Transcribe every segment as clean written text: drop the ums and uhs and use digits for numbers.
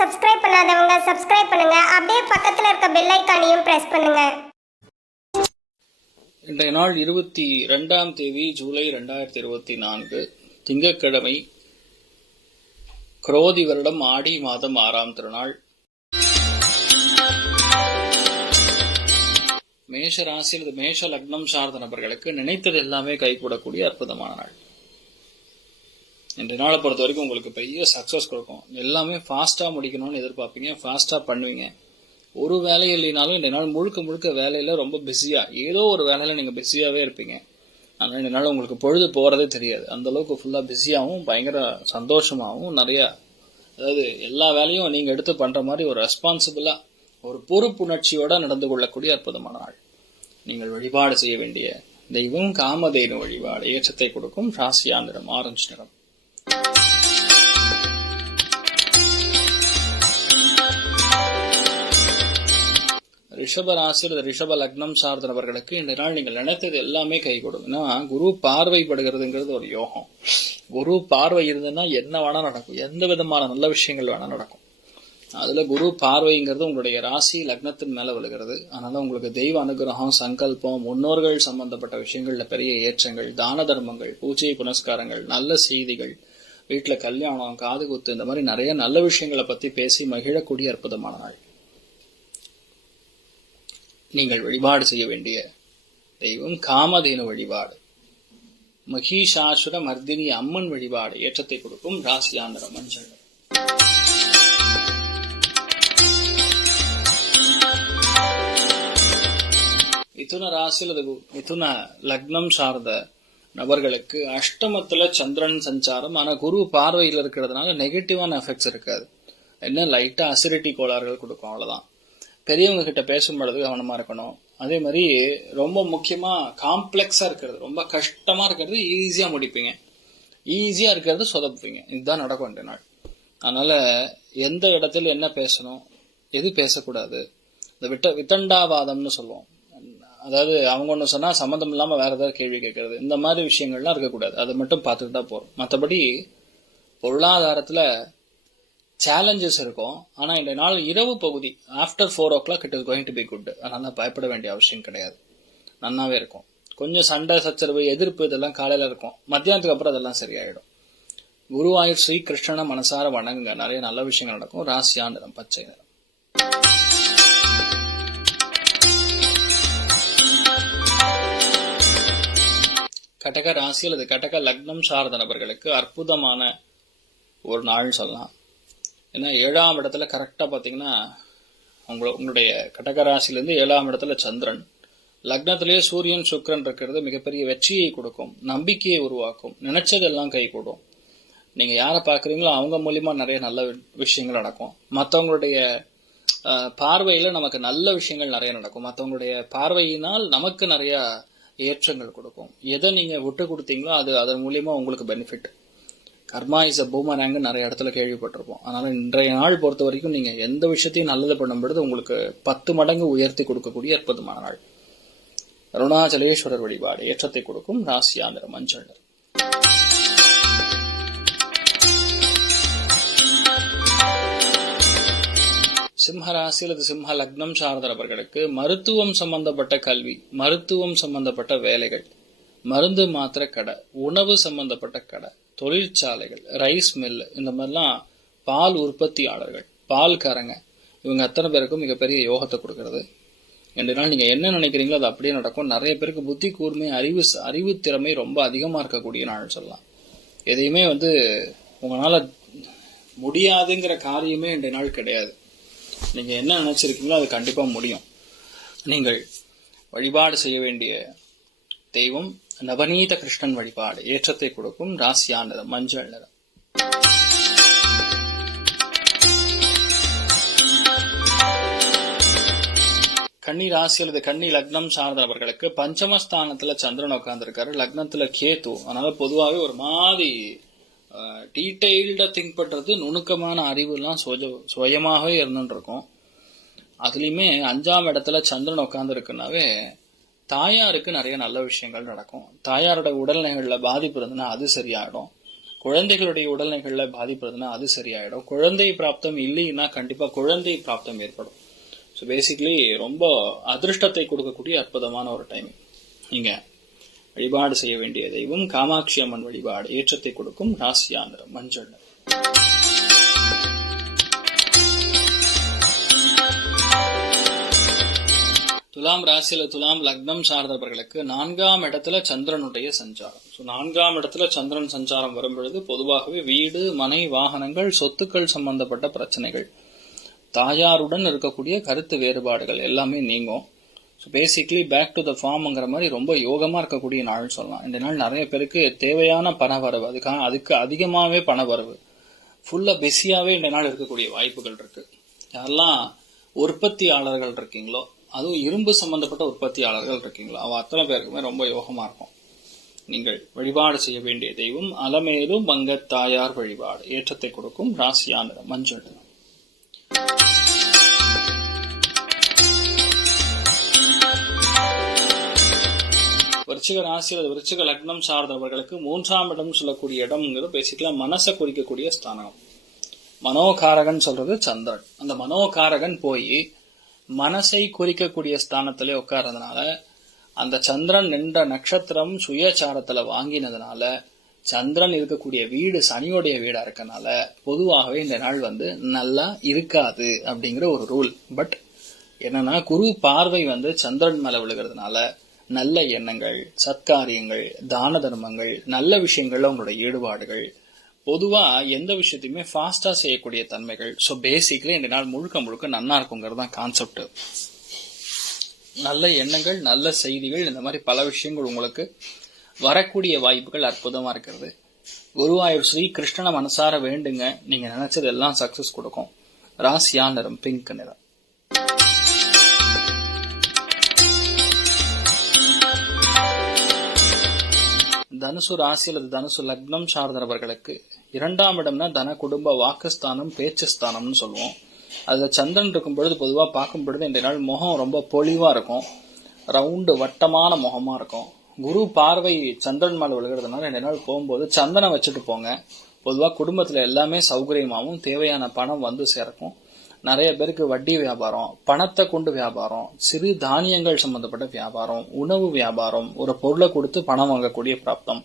Subscribe பண்ணாதவங்க subscribe பண்ணுங்க. அப்படியே பக்கத்துல இருக்க பெல் ஐகானையும் பிரஸ் பண்ணுங்க. இன்றைய நாள் 22ஆம் தேதி ஜூலை 2024 திங்கட்கிழமை, குரோதி வருடம் ஆடி மாதம் 6ஆம் திருநாள். மேஷ ராசி அல்லது மேஷ லக்னம் சார்ந்த நபர்களுக்கு நினைத்தது எல்லாமே கைகூடக்கூடிய அற்புதமான நாள். இன்றைய நாளை பொறுத்த வரைக்கும் உங்களுக்கு பெரிய சக்சஸ் கொடுக்கும். எல்லாமே ஃபாஸ்டா முடிக்கணும்னு எதிர்பார்ப்பீங்க, ஃபாஸ்டா பண்ணுவீங்க. ஒரு வேலை இல்லைனாலும் இந்த நாள் முழுக்க முழுக்க வேலையில ரொம்ப பிஸியா, ஏதோ ஒரு வேலையில நீங்க பிஸியாவே இருப்பீங்க. அதனால இந்த நாள் உங்களுக்கு பொழுது போறதே தெரியாது. அந்த அளவுக்கு ஃபுல்லா பிஸியாகவும் பயங்கர சந்தோஷமாகவும் நிறைய, அதாவது எல்லா வேலையும் நீங்க எடுத்து பண்ற மாதிரி ஒரு ரெஸ்பான்சிபிளா ஒரு பொறுப்புணர்ச்சியோட நடந்து கொள்ளக்கூடிய அற்புதமான நாள். நீங்கள் வழிபாடு செய்ய வேண்டிய தெய்வம் காமதேனு வழிபாடு. ஏற்றத்தை கொடுக்கும். ராசியா நிறம் ஆரஞ்சு நிறம். ரிஷப ராசி அல்லது ரிஷப லக்னம் சார்ந்த நபர்களுக்கு இந்த நாள் நீங்கள் நினைத்தது எல்லாமே கை கொடுக்குன்னா, குரு பார்வைப்படுகிறதுங்கிறது ஒரு யோகம். குரு பார்வை இருந்ததுன்னா என்ன வேணா நடக்கும், எந்த விதமான நல்ல விஷயங்கள் வேணா நடக்கும். அதுல குரு பார்வைங்கிறது உங்களுடைய ராசி லக்னத்தின் மேல விழுகிறது. அதனால உங்களுக்கு தெய்வ அனுகிரகம், சங்கல்பம், முன்னோர்கள் சம்பந்தப்பட்ட விஷயங்கள்ல பெரிய ஏற்றங்கள், தான தர்மங்கள், பூஜை புனஸ்காரங்கள், நல்ல செய்திகள், வீட்டுல கல்யாணம், காது குத்து, இந்த மாதிரி நிறைய நல்ல விஷயங்களை பத்தி பேசி மகிழக்கூடிய அற்புதமான நாள். நீங்கள் வழிபாடு செய்ய வேண்டிய தெய்வம் காமதேனு வழிபாடு. மகிஷாசுர மர்தினி அம்மன் வழிபாடு. ஏற்றத்தை கொடுக்கும். ராசியா நிறம் மஞ்சள். மிதுன ராசி அல்லது மிதுன லக்னம் சார்ந்த நபர்களுக்கு அஷ்டமத்துல சந்திரன் சஞ்சாரம். ஆனா குரு பார்வையில் இருக்கிறதுனால நெகட்டிவான எஃபெக்ட்ஸ் இருக்காது. என்ன லைட்டா அசிடிட்டி கோளாறுகள் கொடுக்கும், அவ்வளவுதான். பெரியவங்க கிட்ட பேசும் பொழுது கவனமா இருக்கணும். அதே மாதிரி ரொம்ப முக்கியமா காம்ப்ளெக்ஸா இருக்கிறது, ரொம்ப கஷ்டமா இருக்கிறது ஈஸியா முடிப்பீங்க, ஈஸியா இருக்கிறது சொதப்புவீங்க. இதுதான் நடக்கும் இந்த நாள். அதனால எந்த இடத்துல என்ன பேசணும், எது பேசக்கூடாது, இந்த வித்தண்டாவாதம்னு சொல்லுவோம். அதாவது அவங்க ஒண்ணு சொன்னா சம்மந்தம் இல்லாம வேற ஏதாவது கேள்வி கேட்கறது, இந்த மாதிரி விஷயங்கள்லாம் இருக்கக்கூடாது. அதை மட்டும் பார்த்துக்கிட்டா போறோம். மற்றபடி பொருளாதாரத்துல சேலஞ்சஸ் இருக்கும். ஆனா இந்த நாள் இரவு பகுதி after 4 o'clock it is going to be good. அதனால பயப்பட வேண்டிய அவசியம் கிடையாது, நன்னாவே இருக்கும். கொஞ்சம் சண்டை சச்சரவு எதிர்ப்பு இதெல்லாம் காலையில இருக்கும், மத்தியானத்துக்கு அப்புறம் அதெல்லாம் சரியாயிடும். குருவாயூர் ஸ்ரீ கிருஷ்ணனை மனசார வணங்குங்க, நிறைய நல்ல விஷயங்கள் நடக்கும். ராசியா நிறம் பச்சை நிறம். கடக ராசி அல்லது கடக லக்னம் சார்ந்த நபர்களுக்கு அற்புதமான ஒரு நாள் சொல்லலாம். ஏன்னா 7ஆம் இடத்துல கரெக்டா பாத்தீங்கன்னா உங்களுடைய கடக ராசியிலிருந்து 7ஆம் இடத்துல சந்திரன், லக்னத்திலேயே சூரியன் சுக்கிரன் இருக்கிறது மிகப்பெரிய வெற்றியை கொடுக்கும், நம்பிக்கையை உருவாக்கும், நினைச்சதெல்லாம் கை கூடும். நீங்க யாரை பாக்குறீங்களோ அவங்க மூலியமா நிறைய நல்ல விஷயங்கள் நடக்கும். மற்றவங்களுடைய பார்வையில நமக்கு நல்ல விஷயங்கள் நிறைய நடக்கும். மற்றவங்களுடைய பார்வையினால் நமக்கு நிறைய ஏற்றங்கள் கொடுக்கும். எதை நீங்க விட்டு கொடுத்தீங்களோ அது அதன் மூலியமா உங்களுக்கு benefit. Karma is a boomerang நிறைய இடத்துல கேள்விப்பட்டிருப்போம். அதனால இன்றைய நாள் பொறுத்த வரைக்கும் நீங்க எந்த விஷயத்தையும் நல்லது பண்ணும் பொழுது உங்களுக்கு 10 மடங்கு உயர்த்தி கொடுக்கக்கூடிய அற்புதமான நாள். அருணாச்சலேஸ்வரர் வழிபாடு. ஏற்றத்தை கொடுக்கும். ராசியா நிறம் மஞ்சள். சிம்ம ராசி அல்லது சிம்ம லக்னம் சார்ந்த நபர்களுக்கு மருத்துவம் சம்பந்தப்பட்ட கல்வி, மருத்துவம் சம்பந்தப்பட்ட வேலைகள், மருந்து மாத்திரை கடை, உணவு சம்பந்தப்பட்ட கடை, தொழிற்சாலைகள், ரைஸ் மில், இந்த மாதிரிலாம் பால் உற்பத்தியாளர்கள், பால்காரங்க, இவங்க அத்தனை பேருக்கும் மிகப்பெரிய யோகத்தை கொடுக்கறது. ரெண்டு நாள் நீங்க என்ன நினைக்கிறீங்களோ அது அப்படியே நடக்கும். நிறைய பேருக்கு புத்தி கூர்மை, அறிவு திறமை ரொம்ப அதிகமா இருக்கக்கூடிய நாள் சொல்லலாம். எதையுமே உங்களால முடியாதுங்கிற காரியமே இன்றைய நாள் கிடையாது. நீங்க என்ன நினைச்சிருக்கீங்களோ அது கண்டிப்பா முடியும். நீங்கள் வழிபாடு செய்ய வேண்டிய தெய்வம் நவநீத கிருஷ்ணன் வழிபாடு. ஏற்றத்தை கொடுக்கும். ராசியா நிறம் மஞ்சள் நிறம். கன்னி ராசி அல்லது கன்னி லக்னம் சார்ந்தவர்களுக்கு பஞ்சமஸ்தானத்துல சந்திரன் உட்கார்ந்துருக்காரு, லக்னத்துல கேது. அதனால பொதுவாகவே ஒரு மாதிரி டீடைல்டா திங்க் பண்றது, நுணுக்கமான அறிவு எல்லாம் சுயமாகவே இருந்துட்டு இருக்கும். அதுலயுமே 5ஆம் இடத்துல சந்திரன் உட்கார்ந்து இருக்குன்னாவே தாயாருக்கு நிறைய நல்ல விஷயங்கள் நடக்கும். தாயாரோட உடல்நிலைகள்ல பாதிப்பு இருந்ததுன்னா அது சரியாயிடும். குழந்தைகளுடைய உடல்நிலைகள்ல பாதிப்படுதுன்னா அது சரியாயிடும். குழந்தை பிராப்தம் இல்லைன்னா கண்டிப்பா குழந்தை பிராப்தம் ஏற்படும். ஸோ பேசிக்கலி ரொம்ப அதிர்ஷ்டத்தை கொடுக்கக்கூடிய அற்புதமான ஒரு டைம். நீங்க வழிபாடு செய்ய வேண்டிய தெய்வம் காமாட்சி அம்மன் வழிபாடு. ஏற்றத்தை கொடுக்கும் ராசியா நிறம் மஞ்சள். துலாம் ராசியில துலாம் லக்னம் சார்ந்தவர்களுக்கு 4ஆம் இடத்துல சந்திரனுடைய சஞ்சாரம். ஸோ 4ஆம் இடத்துல சந்திரன் சஞ்சாரம் வரும் பொழுது பொதுவாகவே வீடு, மனை, வாகனங்கள், சொத்துக்கள் சம்பந்தப்பட்ட பிரச்சனைகள், தாயாருடன் இருக்கக்கூடிய கருத்து வேறுபாடுகள் எல்லாமே நீங்கும். So basically back to the ஃபார்ம்ங்கிற மாதிரி ரொம்ப யோகமா இருக்கக்கூடிய நாள்னு சொல்லலாம். இந்த நாள் நிறைய பேருக்கு தேவையான பணவரவு, அதுக்கு அதிகமாகவே பணவரவு, ஃபுல்லா பிஸியாவே இந்த நாள் இருக்கக்கூடிய வாய்ப்புகள் இருக்கு. யாரெல்லாம் உற்பத்தியாளர்கள் இருக்கீங்களோ, அதுவும் இரும்பு சம்பந்தப்பட்ட உற்பத்தியாளர்கள் இருக்கீங்களோ, அவ அத்தனை பேருக்குமே ரொம்ப யோகமா இருக்கும். நீங்கள் வழிபாடு செய்ய வேண்டிய தெய்வம் அலமேலும் வங்க தாயார் வழிபாடு. ஏற்றத்தை கொடுக்கும் ராசியா நிறம் மஞ்சள். விருச்சிக ராசியில் விருச்சிக லக்னம் சார்ந்தவர்களுக்கு 3ஆம் இடம் சொல்லக்கூடிய இடம்ங்கிறது பேசிக்கலா மனசை குறிக்கக்கூடிய ஸ்தானம். மனோகாரகன் சொல்றது சந்திரன். அந்த மனோகாரகன் போய் மனசை குறிக்கக்கூடிய ஸ்தானத்திலே உட்கார்றதுனால, அந்த சந்திரன் நின்ற நட்சத்திரம் சுயசாரத்துல வாங்கினதுனால, சந்திரன் இருக்கக்கூடிய வீடு சனியோடைய வீடா இருக்கனால பொதுவாகவே இந்த நாள் நல்லா இருக்காது அப்படிங்கிற ஒரு ரூல். பட் என்னன்னா, குரு பார்வை சந்திரன் மேல விழுகிறதுனால நல்ல எண்ணங்கள், சத்காரியங்கள், தான தர்மங்கள், நல்ல விஷயங்கள்ல உங்களோட ஈடுபாடுகள், பொதுவா எந்த விஷயத்தையுமே ஃபாஸ்டா செய்யக்கூடிய தன்மைகள். ஸோ பேசிக்கலி இந்த நாள் முழுக்க முழுக்க நன்னா இருக்குங்கிறது தான் கான்செப்ட். நல்ல எண்ணங்கள், நல்ல செய்திகள், இந்த மாதிரி பல விஷயங்கள் உங்களுக்கு வரக்கூடிய வாய்ப்புகள் அற்புதமா இருக்கிறது. குருவாயூர் ஸ்ரீ கிருஷ்ணனை மனசார வேண்டுங்க, நீங்க நினைச்சது எல்லாம் சக்சஸ் கொடுக்கும். ராசியா நிறம் பிங்க் நிறம். தனுசு ராசி அல்லது தனுசு லக்னம் சார்ந்தவர்களுக்கு 2ஆம் இடம்னா தன குடும்ப வாக்குஸ்தானம், பேச்சு ஸ்தானம்னு சொல்லுவோம். அதுல சந்திரன் இருக்கும் பொழுது பொதுவா பார்க்கும் பொழுது இந்த நாள் முகம் ரொம்ப பொலிவா இருக்கும், ரவுண்டு வட்டமான முகமா இருக்கும். குரு பார்வை சந்திரன் மேல விழுகிறதுனால இந்த நாள் போகும்போது சந்தனம் வச்சுட்டு போங்க. பொதுவா குடும்பத்துல எல்லாமே சௌகரியமாகவும் தேவையான பணம் சேர்க்கும். நிறைய பேருக்கு வட்டி வியாபாரம், பணத்தை கொண்டு வியாபாரம், சிறு தானியங்கள் சம்பந்தப்பட்ட வியாபாரம், உணவு வியாபாரம், ஒரு பொருளை கொடுத்து பணம் வாங்கக்கூடிய பிராப்தம்,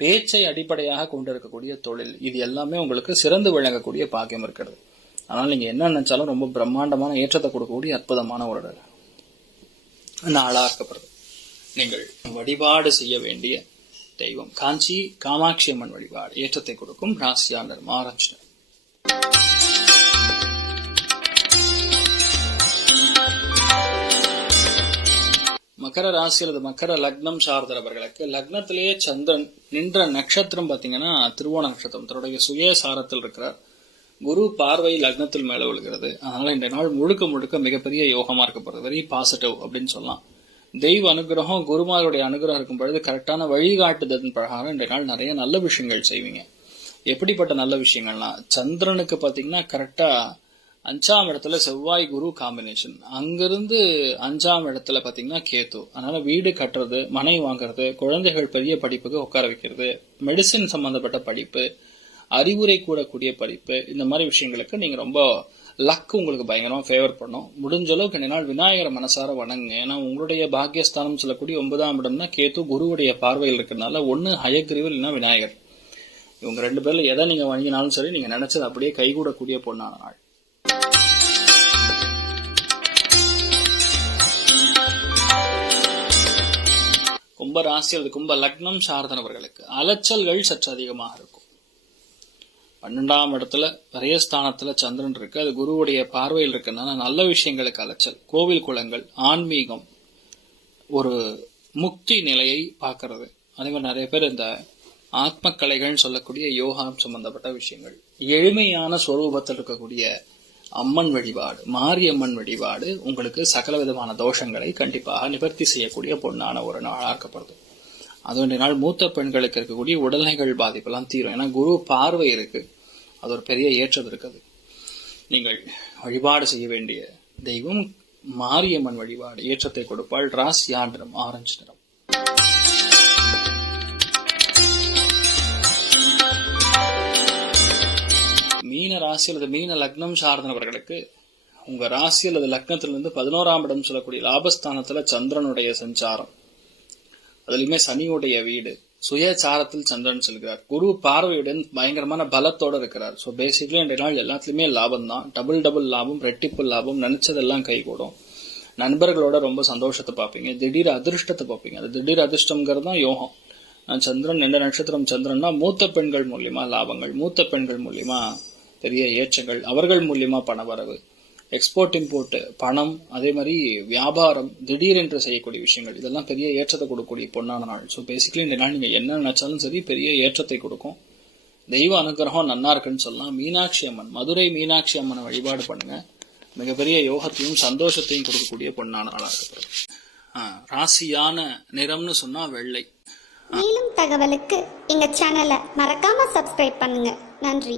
பேச்சை அடிப்படையாக கொண்டு இருக்கக்கூடிய தொழில், இது எல்லாமே உங்களுக்கு சிறந்து விளங்கக்கூடிய பாக்கியம் இருக்கிறது. அதனால நீங்க என்ன நினைச்சாலும் ரொம்ப பிரம்மாண்டமான ஏற்றத்தை கொடுக்கக்கூடிய அற்புதமான ஒரு நாளா இருக்கப்படுது. நீங்கள் வழிபாடு செய்ய வேண்டிய தெய்வம் காஞ்சி காமாட்சி அம்மன் வழிபாடு. ஏற்றத்தை கொடுக்கும் ராசியா நிறம் ஆரஞ்சு. மகர ராசி அல்லது மகர லக்னம் சார்ந்தவர்களுக்கு லக்னத்திலேயே சந்திரன் நின்ற நட்சத்திரம் பாத்தீங்கன்னா திருவோண நட்சத்திரம். தன்னுடைய சுயசாரத்தில் இருக்கிறார். குரு பார்வை லக்னத்தில் மேல விழுகிறது. அதனால இந்த நாள் முழுக்க முழுக்க மிகப்பெரிய யோகமா இருக்கப்படுறது. வெரி பாசிட்டிவ் அப்படின்னு சொல்லலாம். தெய்வ அனுகிரகம், குருமாருடைய அனுகிரகம் இருக்கும் பொழுது கரெக்டான வழிகாட்டுதன் பிரகாரம் இந்த நாள் நிறைய நல்ல விஷயங்கள் செய்வீங்க. எப்படிப்பட்ட நல்ல விஷயங்கள்னா, சந்திரனுக்கு பாத்தீங்கன்னா கரெக்டா 5ஆம் இடத்துல செவ்வாய் குரு காம்பினேஷன், அங்கிருந்து 5ஆம் இடத்துல பாத்தீங்கன்னா கேத்து. அதனால வீடு கட்டுறது, மனை வாங்குறது, குழந்தைகள் பெரிய படிப்புக்கு உட்கார வைக்கிறது, மெடிசின் சம்பந்தப்பட்ட படிப்பு, அறிவுரை கூடக்கூடிய படிப்பு, இந்த மாதிரி விஷயங்களுக்கு நீங்க ரொம்ப லக் உங்களுக்கு பயங்கரமா ஃபேவர் பண்ணும். முடிஞ்ச அளவுக்கு இந்த நாள் விநாயகரை மனசார வணங்குங்க. ஏன்னா உங்களுடைய பாக்கியஸ்தானம் சொல்லக்கூடிய 9ஆம் இடம்னா கேத்து குருவுடைய பார்வையில் இருக்கிறதுனால ஒன்னு ஹயக்ரீவ் இல்லைன்னா விநாயகர். இவங்க 2 பேர்ல எதை நீங்க வணங்கினாலும் சரி, நீங்க நினைச்சது அப்படியே கைகூடக்கூடிய பொண்ணான நாள். கும்ப ராசி அல்லது கும்ப லக்னம் சார்ந்தவர்களுக்கு அலைச்சல்கள் சற்று அதிகமாக இருக்கும். 12ஆம் இடத்துல விரயஸ்தானத்துல சந்திரன் இருக்கு. அது குருவுடைய பார்வையில் இருக்கிறதுனால நல்ல விஷயங்களுக்கு அலைச்சல், கோவில் குளங்கள், ஆன்மீகம், ஒரு முக்தி நிலையை பார்க்கறது. அதே மாதிரி நிறைய பேர் இந்த ஆத்ம கலைகள்னு சொல்லக்கூடிய யோகா சம்பந்தப்பட்ட விஷயங்கள், எளிமையான ஸ்வரூபத்தில் இருக்கக்கூடிய அம்மன் வழிபாடு, மாரியம்மன் வழிபாடு உங்களுக்கு சகல விதமான தோஷங்களை கண்டிப்பாக நிவர்த்தி செய்யக்கூடிய பொண்ணான ஒரு நாளா இருக்கப்படுது. அது நாள் மூத்த பெண்களுக்கு இருக்கக்கூடிய உடல்நிலைகள் பாதிப்பெல்லாம் தீரும். ஏன்னா குரு பார்வை இருக்கு, அது ஒரு பெரிய ஏற்றம் இருக்குது. நீங்கள் வழிபாடு செய்ய வேண்டிய தெய்வம் மாரியம்மன் வழிபாடு. ஏற்றத்தை கொடுப்பாள். ராசியா நிறம் ஆரஞ்சு நிறம். மீன ராசி அல்லது மீன லக்னம் சார்ந்தவர்களுக்கு உங்க ராசி அல்லது லக்னத்திலிருந்து 11ஆம் இடம் சொல்லக்கூடிய லாபஸ்தானத்துல சந்திரனுடைய சஞ்சாரம், அதுலயுமே சனியுடைய வீடு, சுயசாரத்தில் சந்திரன் செல்கிறார். குரு பார்வையுடன் பயங்கரமான பலத்தோட இருக்கிறார். ஸோ பேசிக்கலி இன்றைய நாள் எல்லாத்துலயுமே லாபம் தான். டபுள் லாபம், ரெட்டிப்பு லாபம், நினைச்சதெல்லாம் கைகூடும். நண்பர்களோட ரொம்ப சந்தோஷத்தை பார்ப்பீங்க, திடீர் அதிர்ஷ்டத்தை பார்ப்பீங்க. அது திடீர் அதிர்ஷ்டம்ங்கிறது தான் யோகம். சந்திரன் 2 நட்சத்திரம் சந்திரன்னா மூத்த பெண்கள் மூலியமா லாபங்கள், மூத்த பெண்கள் மூலியமா பெரிய ஏற்றங்கள், அவர்கள் மூலியமா பணவரவு, எக்ஸ்போர்ட் இம்போர்ட் பணம், அதே மாதிரி வியாபாரம், திடீரென்று செய்யக்கூடிய விஷயங்கள், இதெல்லாம் பெரிய ஏற்றத்தை கொடுக்கக்கூடிய பொன்னான நாள். ஸோ பேசிக்கலி இந்த நாள் நீங்க என்ன நினைச்சாலும் சரி பெரிய ஏற்றத்தை கொடுக்கும். தெய்வ அனுகிரகம் நன்னா இருக்குன்னு சொல்லலாம். மீனாட்சி அம்மன், மதுரை மீனாட்சி அம்மனை வழிபாடு பண்ணுங்க. மிகப்பெரிய யோகத்தையும் சந்தோஷத்தையும் கொடுக்கக்கூடிய பொன்னான நாளாக இருக்கிறது. ராசியான நிறம்னு சொன்னா வெள்ளை. மேலும் தகவலுக்கு எங்க சேனலை மறக்காம சப்ஸ்கிரைப் பண்ணுங்க. நன்றி.